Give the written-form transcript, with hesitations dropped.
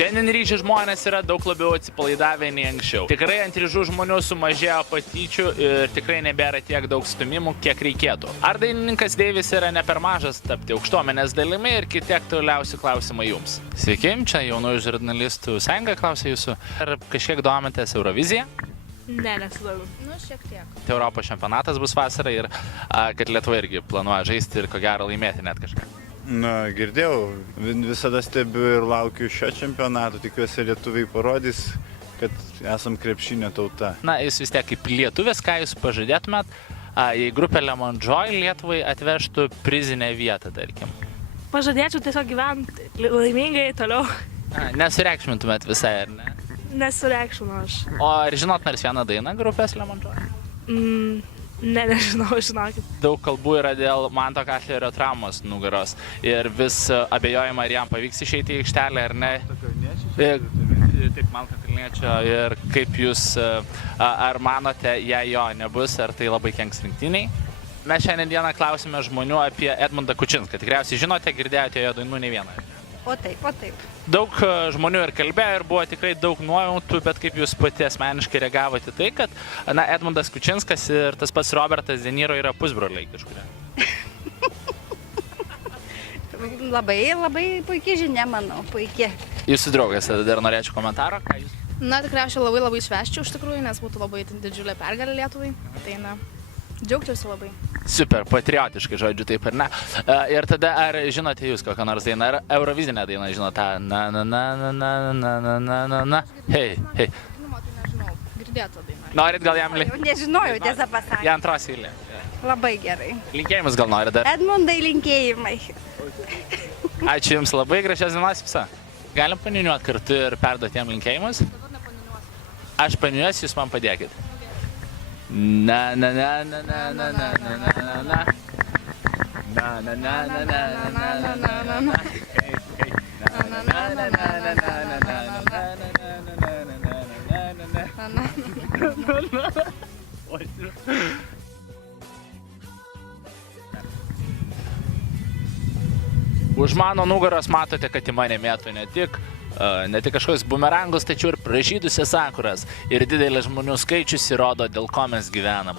Šiandien ryžių žmonės yra daug labiau atsipalaidavę nei anksčiau. Tikrai ant ryžių žmonių sumažėjo patyčių ir tikrai nebėra tiek daug stumimų, kiek reikėtų. Ar dainininkas Deivis yra ne per mažas tapti aukštuomenės dalimi ir kiti aktualiausi klausimai jums? Sveiki, čia Jaunųjų žurnalistų sąjunga klausia jūsų. Ar kažkiek domitės Euroviziją? Ne, nesidomiu. Šiek tiek. Europos čempionatas bus vasarą ir kad Lietuva irgi planuoja žaisti ir ko gero laimėti net kažką. Na, girdėjau, visada stebiu ir laukiu šio čempionato, tikiuosi lietuviai parodys, kad esam krepšinio tauta. Na, jūs vis tiek kaip lietuvis, ką jūs pažadėtumėt, jei grupė Lemon Joy Lietuvai atvežtų prizinę vietą, tarkim? Pažadėčiau tiesiog gyventi laimingai toliau. Nesureikšmintumėt visai, ar ne? Nesureikšminu aš. O ar žinot nors vieną dainą grupės Lemon Joy? Ne, nežinau, žinokit. Daug kalbų yra dėl Manto Katlerio traumos nugaros ir vis abejojama, ar jam pavyks išeiti į aikštelę, ar ne. Taip, Manto Kalniečio. Ir kaip jūs, ar manote, jei jo nebus, ar tai labai kenks rinktiniai? Mes šiandien dieną klausime žmonių apie Edmundą Kučinską. Tikriausiai žinote, girdėjote jo dainų ne vieną. O taip, o taip. Daug žmonių ir kalbėjo ir buvo tikrai daug nuojautų, bet kaip jūs pati asmeniškai reagavote tai, kad Edmundas Kučinskas ir tas pats Robertas De Niro yra pusbroliai kažkuria? Labai puikiai žinia, manau, puikiai. Jūsų draugas, dar norėčiau komentaro, ką jūs? Na, tikriausiai labai švęsčiau iš tikrųjų, nes būtų labai didžiulė pergalė Lietuvai. Tai, na, džiaugčiausi labai. Super, patriotiškai žodžiu, taip ir ne. Ir tada, ar žinote jūs kokią nors dainą, ar Eurovizinę dainą žinote? Na, hei. Žinoma, tai nežinau. Girdėta daina. Norit gal jam Nežinojau, tiesą pasakyti. į antros eilę? Labai gerai. Linkėjimus gal norit dar? Edmundai, linkėjimai. Ačiū jums labai, gražios dienos visą. Galim paniuniuoti kartu ir perduoti jam linkėjimus? Dabar nepaniuniuosiu. Aš paniuniuosiu, jūs man padėkit. Na. Už mano nugaros matote, kad į mane mėtų ne tik kažkokius bumerangus, tačiau ir pražydusias sakuras. Ir didelis žmonių skaičius įrodo, dėl ko mes gyvenam.